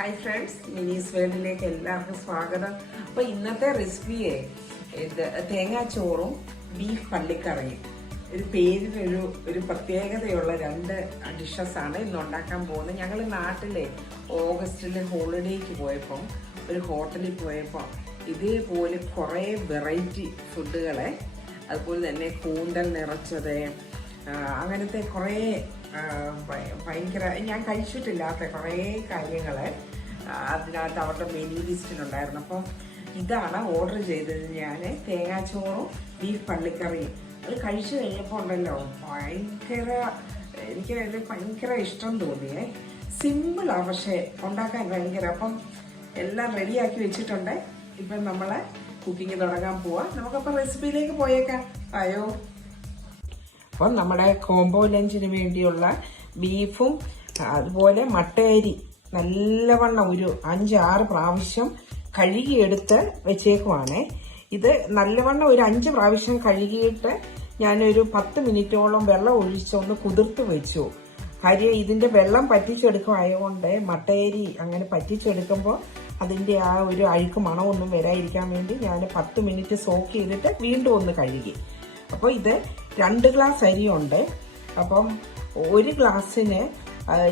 Hi friends, മിനീസ് വേൾഡിലേക്ക് എല്ലാവർക്കും സ്വാഗതം. അപ്പോൾ ഇന്നത്തെ റെസിപ്പിയെ തേങ്ങാച്ചോറും ബീഫ് പള്ളിക്കറിയും ഒരു പേരിനൊരു ഒരു പ്രത്യേകതയുള്ള രണ്ട് ഡിഷസാണ് ഇന്ന് ഉണ്ടാക്കാൻ പോകുന്നത്. ഞങ്ങൾ നാട്ടിലെ ഓഗസ്റ്റിൽ ഹോളിഡേക്ക് പോയപ്പം ഒരു ഹോട്ടലിൽ പോയപ്പോൾ ഇതേപോലെ കുറേ വെറൈറ്റി ഫുഡുകളെ, അതുപോലെ തന്നെ കൂന്തൽ നിറച്ചത്, അങ്ങനത്തെ കുറേ ഭയങ്കര ഞാൻ കഴിച്ചിട്ടില്ലാത്ത കുറേ കാര്യങ്ങൾ അതിനകത്ത് അവരുടെ മെനു ലിസ്റ്റിലുണ്ടായിരുന്നു. അപ്പം ഇതാണ് ഓർഡർ ചെയ്തത് ഞാൻ. തേങ്ങാച്ചോറും ബീഫ് പള്ളിക്കറിയും. അത് കഴിച്ചു കഴിഞ്ഞപ്പോൾ ഉണ്ടല്ലോ എനിക്കത് ഭയങ്കര ഇഷ്ടം തോന്നിയേ. സിമ്പിളാണ്, പക്ഷേ ഉണ്ടാക്കാൻ ഭയങ്കര. അപ്പം എല്ലാം റെഡിയാക്കി വെച്ചിട്ടുണ്ട്. ഇപ്പം നമ്മൾ കുക്കിംഗ് തുടങ്ങാൻ പോവാം. നമുക്കപ്പം റെസിപ്പിയിലേക്ക് പോയേക്കാം. അയ്യോ, അപ്പം നമ്മുടെ കോംബോ ലഞ്ചിന് വേണ്ടിയുള്ള ബീഫും അതുപോലെ മട്ടയരി നല്ലവണ്ണം ഒരു 5-6 പ്രാവശ്യം കഴുകിയെടുത്ത് വെച്ചേക്കുവാണേ. ഇത് നല്ലവണ്ണം ഒരു 5 പ്രാവശ്യം കഴുകിയിട്ട് ഞാനൊരു 10 മിനിറ്റോളം വെള്ളം ഒഴിച്ചൊന്ന് കുതിർത്ത് വെച്ചു. കാര്യം ഇതിന്റെ വെള്ളം പറ്റിച്ചെടുക്കുമായതുകൊണ്ട് മട്ടയരി അങ്ങനെ പറ്റിച്ചെടുക്കുമ്പോൾ അതിന്റെ ആ ഒരു അഴുക്ക് മണമൊന്നും വരാതിരിക്കാൻ വേണ്ടി ഞാൻ 10 മിനിറ്റ് സോക്ക് ചെയ്തിട്ട് വീണ്ടും ഒന്ന് കഴുകി. അപ്പോൾ ഇത് 2 ഗ്ലാസ് അരിയുണ്ട്. അപ്പം 1 ഗ്ലാസ്സിന്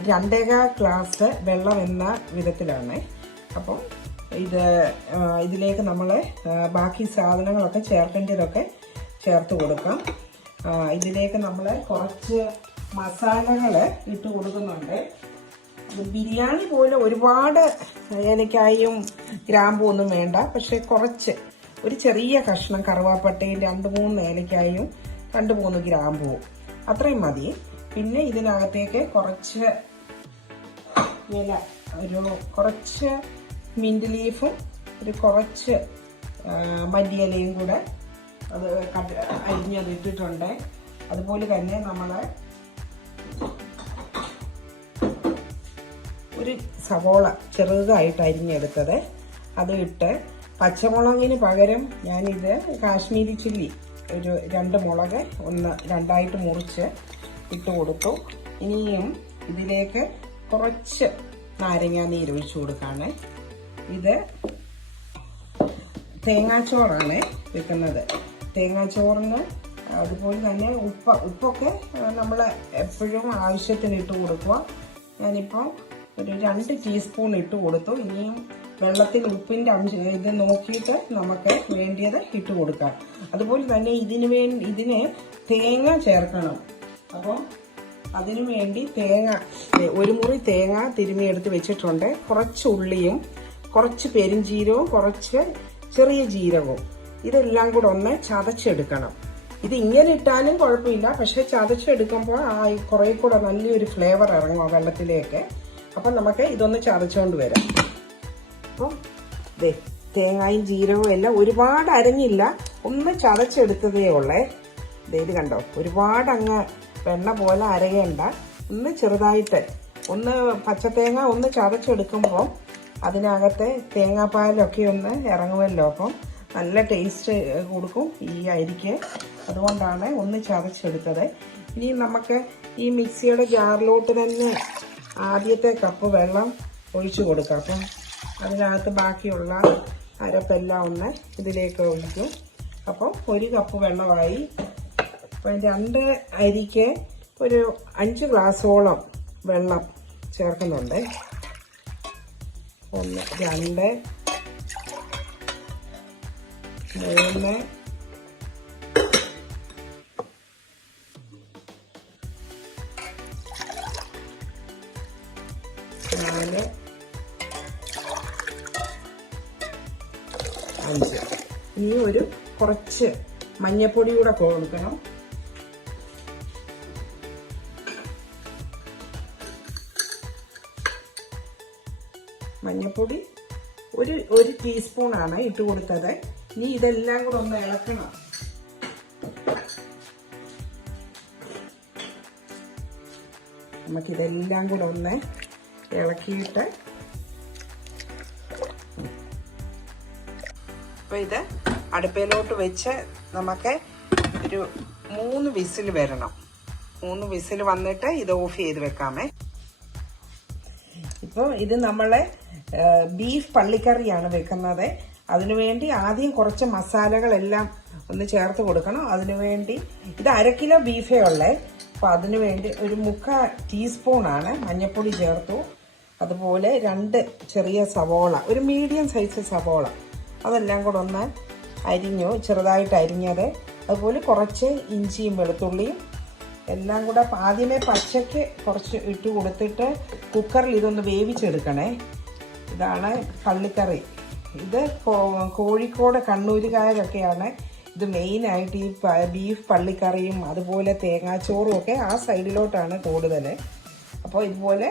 2.25 ഗ്ലാസ് വെള്ളം എന്ന വിധത്തിലാണ്. അപ്പം ഇതിലേക്ക് നമ്മൾ ബാക്കി സാധനങ്ങളൊക്കെ ചേർക്കേണ്ടതൊക്കെ ചേർത്ത് കൊടുക്കാം. ഇതിലേക്ക് നമ്മൾ കുറച്ച് മസാലകൾ ഇട്ട് കൊടുക്കുന്നുണ്ട്. ബിരിയാണി പോലെ ഒരുപാട് ഏലക്കായും ഗ്രാമ്പും ഒന്നും വേണ്ട, പക്ഷെ കുറച്ച് ഒരു ചെറിയ കഷ്ണം കറുവാപ്പട്ടയും 2-3 ഏലക്കായും 2-3 ഗ്രാമ്പുവും അത്രയും മതി. പിന്നെ ഇതിനകത്തേക്ക് കുറച്ച് കുറച്ച് മിന്റ് ലീഫും കുറച്ച് മല്ലിയിലയും കൂടെ അത് അരിഞ്ഞത് ഇട്ടിട്ടുണ്ട്. അതുപോലെ തന്നെ നമ്മൾ ഒരു സവോള ചെറുതായിട്ട് അരിഞ്ഞെടുത്തത് അത് ഇട്ട്, പച്ചമുളകിന് പകരം ഞാനിത് കാശ്മീരി ചില്ലി ഒരു 2 മുളക് 2 മുറിച്ച് ഇട്ട് കൊടുത്തു. ഇനിയും ഇതിലേക്ക് കുറച്ച് നാരങ്ങാ നീര് ഒഴിച്ചു കൊടുക്കാണ്. ഇത് തേങ്ങാച്ചോറാണ് വെക്കുന്നത്. തേങ്ങാച്ചോറിന് അതുപോലെ തന്നെ ഉപ്പൊക്കെ നമ്മൾ എപ്പോഴും ആവശ്യത്തിന് ഇട്ട് കൊടുക്കുക. ഞാനിപ്പോൾ ഒരു 2 ടീസ്പൂൺ ഇട്ട് കൊടുത്തു. ഇനിയും വെള്ളത്തിൽ ഉപ്പിന്റെ ഇത് നോക്കിയിട്ട് നമുക്ക് വേണ്ടിയത് ഇട്ട് കൊടുക്കാം. അതുപോലെ തന്നെ ഇതിന് തേങ്ങ ചേർക്കണം. അപ്പം അതിനു വേണ്ടി ഒരു മുറി തേങ്ങ തിരുമ്മിയെടുത്ത് വെച്ചിട്ടുണ്ട്. കുറച്ച് ഉള്ളിയും കുറച്ച് പെരുംജീരകവും കുറച്ച് ചെറിയ ജീരകവും ഇതെല്ലാം കൂടെ ഒന്ന് ചതച്ചെടുക്കണം. ഇത് ഇങ്ങനെ ഇട്ടാലും കുഴപ്പമില്ല, പക്ഷെ ചതച്ചെടുക്കുമ്പോൾ കുറെ കൂടെ നല്ലൊരു ഫ്ലേവർ ഇറങ്ങും ആ വെള്ളത്തിലേക്ക്. അപ്പം നമുക്ക് ഇതൊന്ന് ചതച്ചുകൊണ്ട് വരാം. അപ്പം തേങ്ങയും ജീരകവും എല്ലാം ഒരുപാട് അരഞ്ഞില്ല, ഒന്ന് ചതച്ചെടുത്തതേ ഉള്ളേ. ഇത് കണ്ടോ, ഒരുപാട് അങ്ങ് വെണ്ണ പോലെ അരയേണ്ട, ഒന്ന് ചെറുതായിട്ട് ഒന്ന് പച്ചത്തേങ്ങ ഒന്ന് ചതച്ചെടുക്കുമ്പോൾ അതിനകത്തെ തേങ്ങാപ്പാലൊക്കെ ഒന്ന് ഇറങ്ങുമല്ലോ. അപ്പം നല്ല ടേസ്റ്റ് കൊടുക്കും ഈ അരിക്ക്. അതുകൊണ്ടാണ് ഒന്ന് ചതച്ചെടുത്തത്. ഇനി നമുക്ക് ഈ മിക്സിയുടെ ജാറിലോട്ട് തന്നെ ആദ്യത്തെ കപ്പ് വെള്ളം ഒഴിച്ചു കൊടുക്കാം. അപ്പം അതിനകത്ത് ബാക്കിയുള്ള അരപ്പെല്ലാം ഒന്ന് ഇതിലേക്ക് ഒഴിക്കും. അപ്പം 1 കപ്പ് വെള്ളമായി. അപ്പം 2 അരിക്ക് ഒരു 5 ഗ്ലാസോളം വെള്ളം ചേർക്കുന്നുണ്ട്. 1 2 3 4 5. ഇനി ഒരു കുറച്ച് മഞ്ഞപ്പൊടി കൂടെ കൊടുക്കണം. മഞ്ഞപ്പൊടി ഒരു ടീസ്പൂണാണ് ഇട്ട് കൊടുത്തത്. ഇനി ഇതെല്ലാം കൂടെ ഒന്ന് ഇളക്കണം. നമുക്കിതെല്ലാം കൂടെ ഒന്ന് ഇളക്കിയിട്ട് അപ്പോൾ ഇത് അടുപ്പിലോട്ട് വെച്ച് നമുക്ക് ഒരു 3 വിസിൽ വരണം. 3 വിസിൽ വന്നിട്ട് ഇത് ഓഫ് ചെയ്ത് വെക്കാമേ. അപ്പോൾ ഇത് നമ്മളെ ബീഫ് പള്ളിക്കറിയാണ് വെക്കുന്നത്. അതിനുവേണ്ടി ആദ്യം കുറച്ച് മസാലകളെല്ലാം ഒന്ന് ചേർത്ത് കൊടുക്കണം. അതിനുവേണ്ടി ഇത് 1/2 കിലോ ബീഫേ ഉള്ളേ. അപ്പോൾ അതിനുവേണ്ടി ഒരു 1/4 ടീസ്പൂണാണ് മഞ്ഞൾപ്പൊടി ചേർത്തു. അതുപോലെ 2 ചെറിയ സവോള, ഒരു മീഡിയം സൈസ് സവോള, അതെല്ലാം കൂടെ ഒന്ന് അരിഞ്ഞു, ചെറുതായിട്ട് അരിഞ്ഞത്. അതുപോലെ കുറച്ച് ഇഞ്ചിയും വെളുത്തുള്ളിയും എല്ലാം കൂടെ ആദ്യമേ പച്ചയ്ക്ക് കുറച്ച് ഇട്ട് കൊടുത്തിട്ട് കുക്കറിൽ ഇതൊന്ന് വേവിച്ചെടുക്കണേ. ഇതാണ് പള്ളിക്കറി. ഇത് കോഴിക്കോട് കണ്ണൂരുകാരൊക്കെയാണ് ഇത് മെയിനായിട്ട് ഈ ബീഫ് പള്ളിക്കറിയും അതുപോലെ തേങ്ങാച്ചോറും ഒക്കെ ആ സൈഡിലോട്ടാണ് കൂടുതൽ. അപ്പോൾ ഇതുപോലെ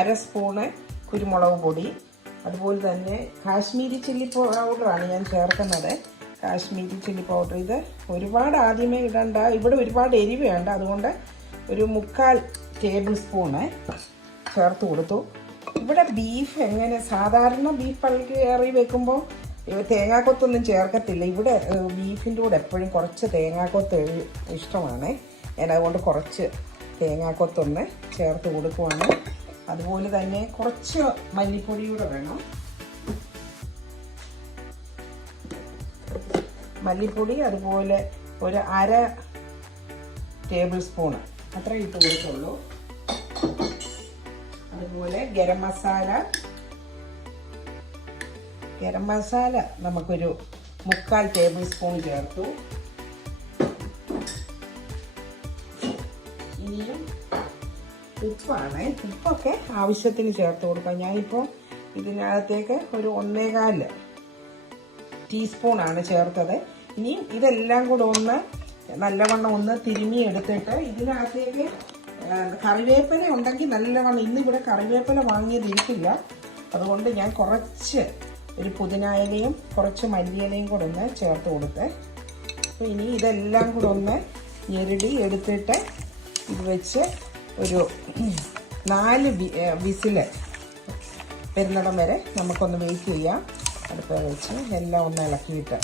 1/2 സ്പൂണ് കുരുമുളക് പൊടി, അതുപോലെ തന്നെ കാശ്മീരി ചില്ലി പൗഡറാണ് ഞാൻ ചേർക്കുന്നത്. കാശ്മീരി ചില്ലി പൗഡർ ഇത് ഒരുപാട് ആദ്യമേ ഇടണ്ട, ഇവിടെ ഒരുപാട് എരിവ് വേണ്ട, അതുകൊണ്ട് ഒരു 1/4 ടേബിൾ സ്പൂണ് ചേർത്ത് കൊടുത്തു. ഇവിടെ ബീഫ് എങ്ങനെ സാധാരണ ബീഫ് പള്ളിക്കറി വെക്കുമ്പോൾ തേങ്ങാക്കൊത്തൊന്നും ചേർക്കത്തില്ല. ഇവിടെ ബീഫിൻ്റെ കൂടെ എപ്പോഴും കുറച്ച് തേങ്ങാക്കൊത്ത് ഇഷ്ടമാണ്. ഞാൻ അതുകൊണ്ട് കുറച്ച് തേങ്ങാക്കൊത്തൊന്ന് ചേർത്ത് കൊടുക്കുവാണ്. അതുപോലെ തന്നെ കുറച്ച് മല്ലിപ്പൊടി കൂടെ വേണം. മല്ലിപ്പൊടി അതുപോലെ ഒരു 1/2 ടേബിൾ സ്പൂണ് അത്ര ഇട്ട് കൊടുക്കുള്ളൂ. അതുപോലെ ഗരം മസാല നമുക്കൊരു 1/4 ടേബിൾ സ്പൂൺ ചേർത്തു. ഇനിയും ഉപ്പാണ്. ഉപ്പൊക്കെ ആവശ്യത്തിന് ചേർത്ത് കൊടുക്കാം. ഞാനിപ്പോൾ ഇതിനകത്തേക്ക് ഒരു 1/4 ടീസ്പൂണാണ് ചേർത്തത്. ഇനിയും ഇതെല്ലാം കൂടെ ഒന്ന് നല്ലവണ്ണം ഒന്ന് തിരുമ്മി എടുത്തിട്ട് ഇതിനകത്തേക്ക് കറിവേപ്പില ഉണ്ടെങ്കിൽ നല്ലവണ്ണം, ഇന്നിവിടെ കറിവേപ്പില വാങ്ങിയതിരിക്കില്ല, അതുകൊണ്ട് ഞാൻ കുറച്ച് ഒരു പുതിനയിലയും കുറച്ച് മല്ലിയിലയും കൂടെ ഒന്ന് ചേർത്ത് കൊടുത്ത്. അപ്പോൾ ഇനി ഇതെല്ലാം കൂടെ ഒന്ന് ഞെരടി എടുത്തിട്ട് ഇത് വെച്ച് ഒരു 4 വിസിൽ വരുന്നിടം വരെ നമുക്കൊന്ന് വെയിറ്റ് ചെയ്യാം. അടുപ്പ് വെച്ച് എല്ലാം ഒന്ന് ഇളക്കിയിട്ട്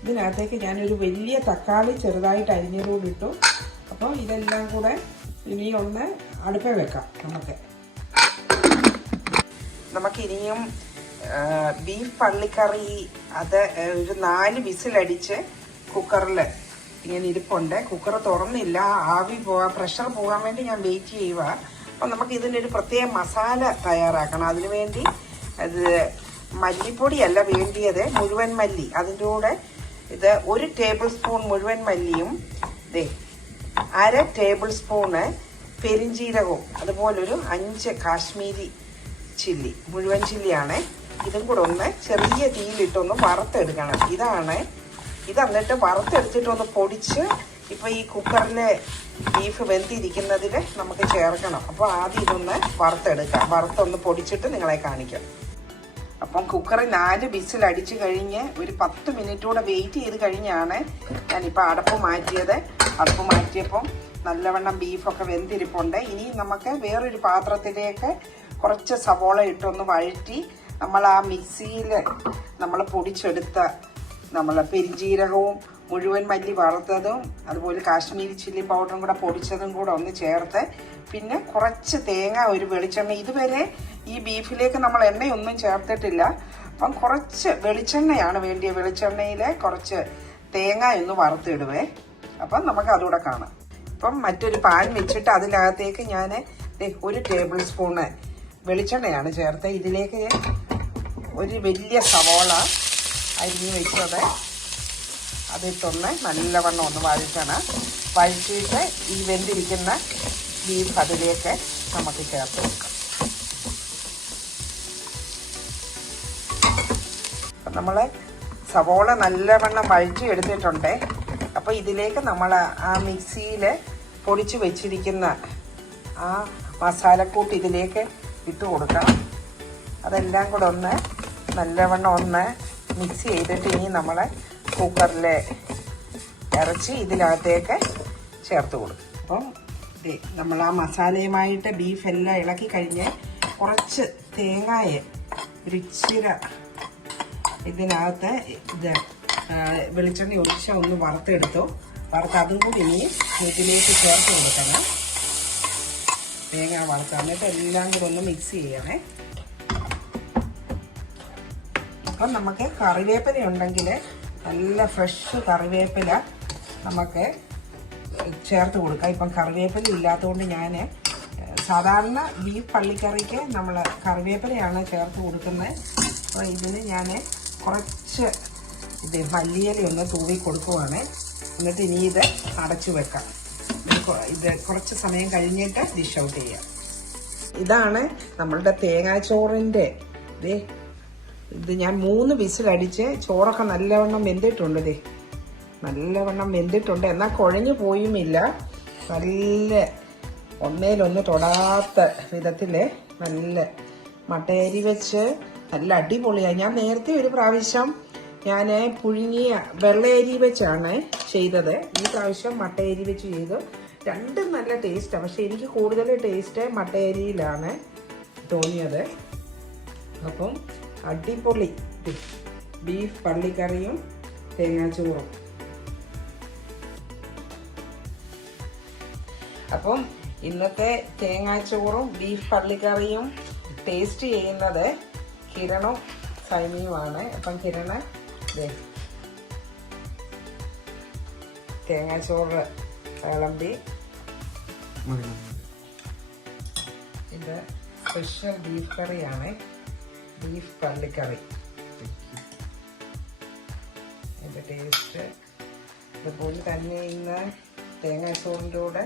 ഇതിനകത്തേക്ക് ഞാനൊരു വലിയ തക്കാളി ചെറുതായിട്ട് അരിഞ്ഞതുകൂടി ഇട്ടു. അപ്പോൾ ഇതെല്ലാം കൂടെ ഇനി ഒന്ന് അടുപ്പേ വെക്കാം. നമുക്ക് ഇനിയും ബീഫ് പള്ളിക്കറി അത് ഒരു 4 വിസിലടിച്ച് കുക്കറിൽ ഇങ്ങനെ ഇരിപ്പുണ്ട്. കുക്കർ തുറന്നില്ല, ആവി പോകാൻ പ്രഷർ പോകാൻ വേണ്ടി ഞാൻ വെയിറ്റ് ചെയ്യുക. അപ്പം നമുക്ക് ഇതിനൊരു പ്രത്യേക മസാല തയ്യാറാക്കണം. അതിനുവേണ്ടി അത് മല്ലിപ്പൊടിയല്ല വേണ്ടിയത്, മുഴുവൻ മല്ലി. അതിൻ്റെ കൂടെ ഇത് 1 ടേബിൾ സ്പൂൺ മുഴുവൻ മല്ലിയും 1/2 ടേബിൾ സ്പൂണ് പെരിഞ്ജീരകവും അതുപോലൊരു 5 കാശ്മീരി ചില്ലി, മുഴുവൻ ചില്ലിയാണ്. ഇതും കൂടെ ഒന്ന് ചെറിയ തീയിലിട്ടൊന്ന് വറുത്തെടുക്കണം. ഇത് എന്നിട്ട് വറുത്തെടുത്തിട്ടൊന്ന് പൊടിച്ച് ഇപ്പോൾ ഈ കുക്കറിലെ ബീഫ് വെന്തിരിക്കുന്നതിൽ നമുക്ക് ചേർക്കണം. അപ്പോൾ ആദ്യം ഇതൊന്ന് വറുത്തെടുക്കാം. വറുത്തൊന്ന് പൊടിച്ചിട്ട് നിങ്ങളെ കാണിക്കാം. അപ്പം കുക്കറിൽ 4 വിസിൽ അടിച്ച് കഴിഞ്ഞ് ഒരു 10 മിനിറ്റ് കൂടെ വെയിറ്റ് ചെയ്ത് കഴിഞ്ഞാണ് ഞാനിപ്പോൾ അടുപ്പ് മാറ്റിയത്. അടുപ്പ് മാറ്റിയപ്പം നല്ലവണ്ണം ബീഫൊക്കെ വെന്തിരിപ്പുണ്ട്. ഇനി നമുക്ക് വേറൊരു പാത്രത്തിലേക്ക് കുറച്ച് സവോള ഇട്ടൊന്ന് വഴറ്റി നമ്മൾ ആ മിക്സിയിൽ നമ്മൾ പൊടിച്ചെടുത്ത നമ്മൾ പെരിഞ്ജീരകവും മുഴുവൻ മല്ലി വറുത്തതും അതുപോലെ കാശ്മീരി ചില്ലി പൗഡറും കൂടെ പൊടിച്ചതും കൂടെ ഒന്ന് ചേർത്ത് പിന്നെ കുറച്ച് തേങ്ങ, ഒരു വെളിച്ചെണ്ണ. ഇതുവരെ ഈ ബീഫിലേക്ക് നമ്മൾ എണ്ണയൊന്നും ചേർത്തിട്ടില്ല. അപ്പം കുറച്ച് വെളിച്ചെണ്ണയാണ് വേണ്ടിയ. വെളിച്ചെണ്ണയിൽ കുറച്ച് തേങ്ങ ഒന്ന് വറുത്തിടുവേ. അപ്പം നമുക്ക് അതുകൂടെ കാണാം. അപ്പം മറ്റൊരു പാൻ വെച്ചിട്ട് അതിനകത്തേക്ക് ഞാൻ 1 ടേബിൾ സ്പൂണ് വെളിച്ചെണ്ണയാണ് ചേർത്ത്. ഇതിലേക്ക് ഒരു വലിയ സവോള അരിഞ്ഞ് വെച്ചത് അതിട്ടൊന്ന് നല്ലവണ്ണം ഒന്ന് വഴറ്റണം. വഴറ്റിയിട്ട് ഈ വെന്തിരിക്കുന്ന ബീഫ് അതിലേക്ക് നമുക്ക് ചേർത്ത് വെക്കാം. അപ്പം നമ്മൾ സവോള നല്ലവണ്ണം വഴറ്റി എടുത്തിട്ടുണ്ട്. അപ്പോൾ ഇതിലേക്ക് നമ്മൾ ആ മിക്സിയിൽ പൊടിച്ച് വെച്ചിരിക്കുന്ന ആ മസാലക്കൂട്ട് ഇതിലേക്ക് ഇട്ട് കൊടുക്കാം. അതെല്ലാം കൂടെ ഒന്ന് നല്ലവണ്ണം ഒന്ന് മിക്സ് ചെയ്തിട്ട് ഇനി നമ്മൾ കുക്കറിലെ ഇറച്ചി ഇതിനകത്തേക്ക് ചേർത്ത് കൊടുക്കും. അപ്പം നമ്മൾ ആ മസാലയുമായിട്ട് ബീഫെല്ലാം ഇളക്കി കഴിഞ്ഞ് കുറച്ച് തേങ്ങായെ ഒരു ഇച്ചിരി ഇതിനകത്ത് വെളിച്ചെണ്ണ ഒഴിച്ച ഒന്ന് വറുത്ത് അതും കൂടി ഇനി ഇതിലേക്ക് ചേർത്ത് കൊടുക്കണം. തേങ്ങ വറുക്കുക. എന്നിട്ട് എല്ലാം കൂടെ ഒന്ന് മിക്സ് ചെയ്യണേ. അപ്പം നമുക്ക് കറിവേപ്പില ഉണ്ടെങ്കിൽ നല്ല ഫ്രഷ് കറിവേപ്പില നമുക്ക് ചേർത്ത് കൊടുക്കാം. ഇപ്പം കറിവേപ്പില ഇല്ലാത്തതുകൊണ്ട് ഞാൻ സാധാരണ ബീഫ് പള്ളിക്കറിക്ക് നമ്മൾ കറിവേപ്പിലയാണ് ചേർത്ത് കൊടുക്കുന്നത്. അപ്പോൾ ഇതിന് ഞാൻ കുറച്ച് മല്ലിയില ഒന്ന് തൂവി കൊടുക്കുവാണ്. എന്നിട്ട് ഇനി ഇത് അടച്ചു വെക്കാം. ഇത് കുറച്ച് സമയം കഴിഞ്ഞിട്ട് ഡിഷ് ഔട്ട് ചെയ്യാം. ഇതാണ് നമ്മളുടെ തേങ്ങാച്ചോറിൻ്റെ ഇത് ഞാൻ 3 വിസിലടിച്ച് ചോറൊക്കെ നല്ലവണ്ണം വെന്തിട്ടുണ്ട്. നല്ലവണ്ണം വെന്തിട്ടുണ്ട്, എന്നാൽ കുഴഞ്ഞു പോയുമില്ല. നല്ല ഒന്നേലൊന്ന് തൊടാത്ത വിധത്തിൽ നല്ല മട്ടയരി വെച്ച് നല്ല അടിപൊളിയായി. ഞാൻ നേരത്തെ ഒരു പ്രാവശ്യം ഞാൻ പുഴുങ്ങിയ വെള്ളയരി വെച്ചാണ് ചെയ്തത്. ഈ പ്രാവശ്യം മട്ടയരി വെച്ച് ചെയ്തു. രണ്ടും നല്ല ടേസ്റ്റാണ്. പക്ഷെ എനിക്ക് കൂടുതൽ ടേസ്റ്റ് മട്ടയരിയിലാണ് തോന്നിയത്. അപ്പം അടിപൊളി ബീഫ് പള്ളിക്കറിയും തേങ്ങാച്ചോറും. അപ്പം ഇന്നത്തെ തേങ്ങാച്ചോറും ബീഫ് പള്ളിക്കറിയും ടേസ്റ്റ് ചെയ്യുന്നത് കിരണും സൈമിയുമാണ്. അപ്പം കിരണ് തേങ്ങാച്ചോറ് വിളമ്പി. ഇത് സ്പെഷ്യൽ ബീഫ് കറിയാണ്, ബീഫ് പള്ളിക്കറി. ഇതിൻ്റെ ടേസ്റ്റ് അതുപോലെ തന്നെ ഇന്ന് തേങ്ങാച്ചോറിൻ്റെ കൂടെ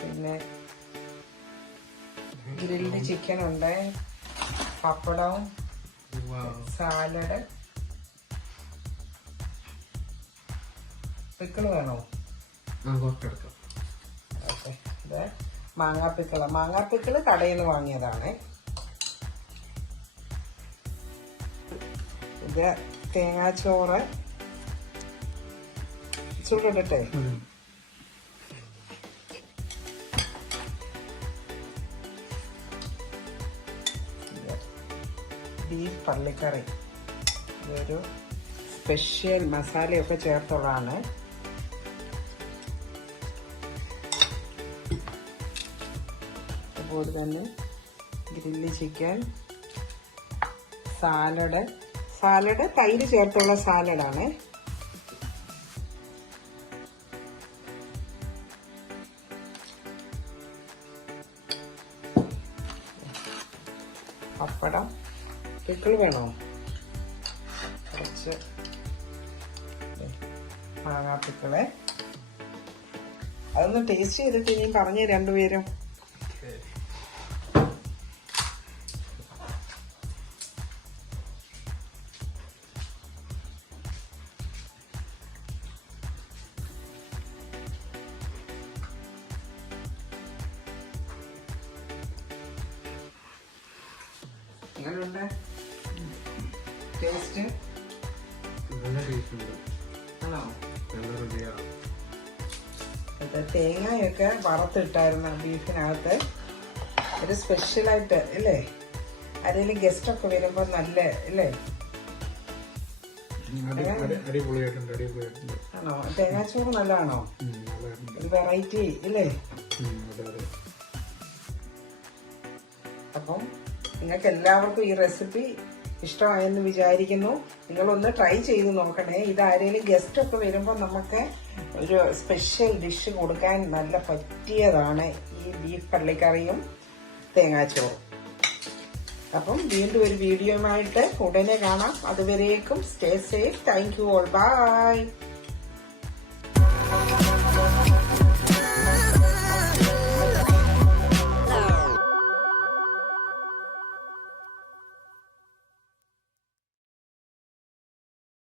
പിന്നെ ഗ്രിൽഡ് ചിക്കൻ ഉണ്ട്, പപ്പടവും സാലഡ്. പിക്കിള് വേണോ? ഓക്കെ. ഇത് മാങ്ങാപ്പിക്കിള് കടയിൽ നിന്ന് വാങ്ങിയതാണ്. ഇത് തേങ്ങാച്ചോറ് ചൂടിട്ടെ. ബീഫ് പള്ളിക്കറി ഇതൊരു സ്പെഷ്യൽ മസാലയൊക്കെ ചേർത്തുള്ളതാണ്. അതുപോലെ തന്നെ ഗ്രില്ല് ചിക്കൻ, സാലഡ് തൈര് ചേർത്തുള്ള സാലഡാണ്. പപ്പടം, പിക്കിള് വേണോ? കുറച്ച് മാങ്ങാപ്പിക്കിള്. അതൊന്ന് ടേസ്റ്റ് ചെയ്തിട്ട് ഇനിയും പറഞ്ഞേ രണ്ടുപേരും. എങ്ങനെയുണ്ട് ടേസ്റ്റ്? ആണോ? തേങ്ങയൊക്കെ വറുത്തിട്ടായിരുന്നു ബീഫിനകത്ത്. ഒരു സ്പെഷ്യലായിട്ട് അല്ലേ? ആരെങ്കിലും ഗസ്റ്റൊക്കെ വരുമ്പോൾ നല്ല അല്ലേ? ആണോ? തേങ്ങാച്ചോറ് നല്ലതാണോ? ഒരു വെറൈറ്റി അല്ലേ? അപ്പം നിങ്ങൾക്ക് എല്ലാവർക്കും ഈ റെസിപ്പി ഇഷ്ടമായെന്ന് വിചാരിക്കുന്നു. നിങ്ങളൊന്ന് ട്രൈ ചെയ്ത് നോക്കണേ. ഇതാരെങ്കിലും ഗസ്റ്റൊക്കെ വരുമ്പോൾ നമുക്ക് ഒരു സ്പെഷ്യൽ ഡിഷ് കൊടുക്കാൻ നല്ല പറ്റിയതാണ് ഈ ബീഫ് പള്ളിക്കറിയും തേങ്ങാച്ചോറും. അപ്പം വീണ്ടും ഒരു വീഡിയോയുമായിട്ട് ഉടനെ കാണാം. അതുവരേക്കും stay safe. Thank you all. By.